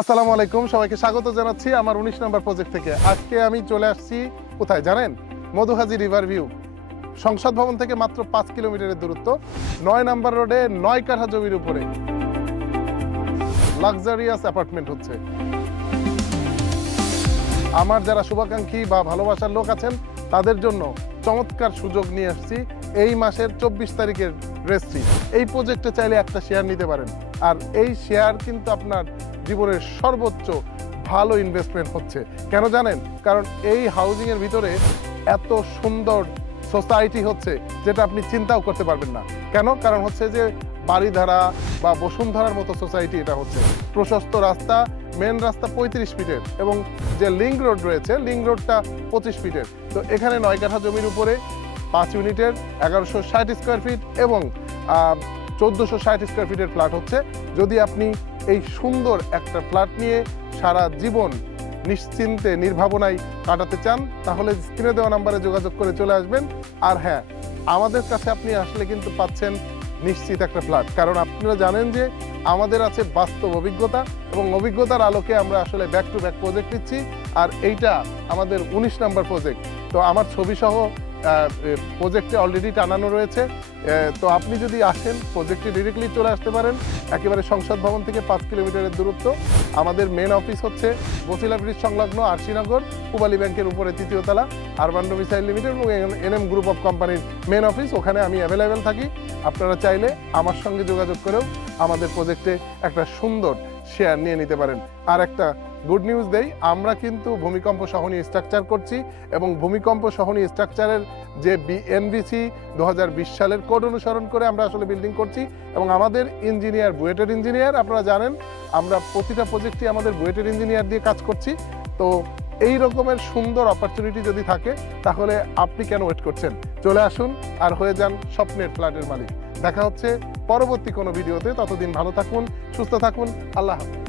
আসসালামু আলাইকুম, সবাইকে স্বাগত জানাচ্ছি আমার 19 নম্বর প্রজেক্ট থেকে। আজকে আমি চলে আসছি কোথায় জানেন? মধুহাজি রিভার ভিউ সংসদ ভবন থেকে মাত্র 5 কিলোমিটারের দূরত্ব, 9 নম্বর রোডে 9 কাঠা জমির উপরে লাক্সারিয়াস অ্যাপার্টমেন্ট হচ্ছে। আমার যারা শুভাকাঙ্ক্ষী বা ভালোবাসার লোক আছেন তাদের জন্য চমৎকার সুযোগ নিয়ে আসছি। এই মাসের 24 তারিখের রেজিস্ট্রি। এই প্রজেক্টে চাইলে একটা শেয়ার নিতে পারেন, আর এই শেয়ার কিন্তু আপনার জীবনের সর্বোচ্চ ভালো ইনভেস্টমেন্ট হচ্ছে। কেন জানেন? কারণ এই হাউজিংয়ের ভিতরে এত সুন্দর সোসাইটি হচ্ছে যেটা আপনি চিন্তাও করতে পারবেন না। কেন? কারণ হচ্ছে যে বাড়িধারা বা বসুন্ধরার মতো সোসাইটি এটা হচ্ছে। প্রশস্ত রাস্তা, মেন রাস্তা 35 ফিটের এবং যে লিঙ্ক রোড রয়েছে লিঙ্ক রোডটা 25 ফিটের। তো এখানে 9 কাঠা জমির উপরে 5 ইউনিটের 1160 স্কোয়ার ফিট এবং 1460 স্কোয়ার ফিটের ফ্ল্যাট হচ্ছে। যদি আপনি এই সুন্দর একটা ফ্ল্যাট নিয়ে সারা জীবন নিশ্চিন্তে নির্ভাবনায় কাটাতে চান তাহলে স্ক্রিনে দেওয়া নাম্বারে যোগাযোগ করে চলে আসবেন। আর হ্যাঁ, আমাদের কাছে আপনি আসলে কিন্তু পাচ্ছেন নিশ্চিত একটা ফ্ল্যাট, কারণ আপনারা জানেন যে আমাদের আছে বাস্তব অভিজ্ঞতা এবং অভিজ্ঞতার আলোকে আমরা আসলে ব্যাক টু ব্যাক প্রজেক্ট দিচ্ছি। আর এইটা আমাদের 19 নম্বর প্রজেক্ট। তো আমার ছবি সহ প্রজেক্টে অলরেডি টানানো রয়েছে। তো আপনি যদি আসেন প্রজেক্টে ডিরেক্টলি চলে আসতে পারেন। একেবারে সংসদ ভবন থেকে 5 কিলোমিটারের দূরত্ব। আমাদের মেন অফিস হচ্ছে বসিলা ব্রিজ সংলগ্ন আরশিনগর, পূবালী ব্যাংকের উপরে 3য় তলা, আরবান ডোমিসাইল লিমিটেড এবং এনএম গ্রুপ অফ কোম্পানির মেন অফিস। ওখানে আমি অ্যাভেলেবেল থাকি। আপনারা চাইলে আমার সঙ্গে যোগাযোগ করেও আমাদের প্রজেক্টে একটা সুন্দর শেয়ার নিয়ে নিতে পারেন। আর একটা গুড নিউজ দেই, আমরা কিন্তু ভূমিকম্প সহনীয় স্ট্রাকচার করছি এবং ভূমিকম্প সহনীয় স্ট্রাকচারের যে এনভিসি 2020 সালের কোড অনুসরণ করে আমরা আসলে বিল্ডিং করছি এবং আমাদের ইঞ্জিনিয়ার বুয়েটের ইঞ্জিনিয়ার। আপনারা জানেন আমরা প্রতিটা প্রজেক্টই আমাদের বুয়েটের ইঞ্জিনিয়ার দিয়ে কাজ করছি। তো এই রকমের সুন্দর অপরচুনিটি যদি থাকে তাহলে আপনি কেন ওয়েট করছেন? চলে আসুন আর হয়ে যান স্বপ্নের ফ্ল্যাটের মালিক। দেখা হচ্ছে পরবর্তী কোনো ভিডিওতে। ততদিন ভালো থাকুন, সুস্থ থাকুন। আল্লাহ হাফেজ।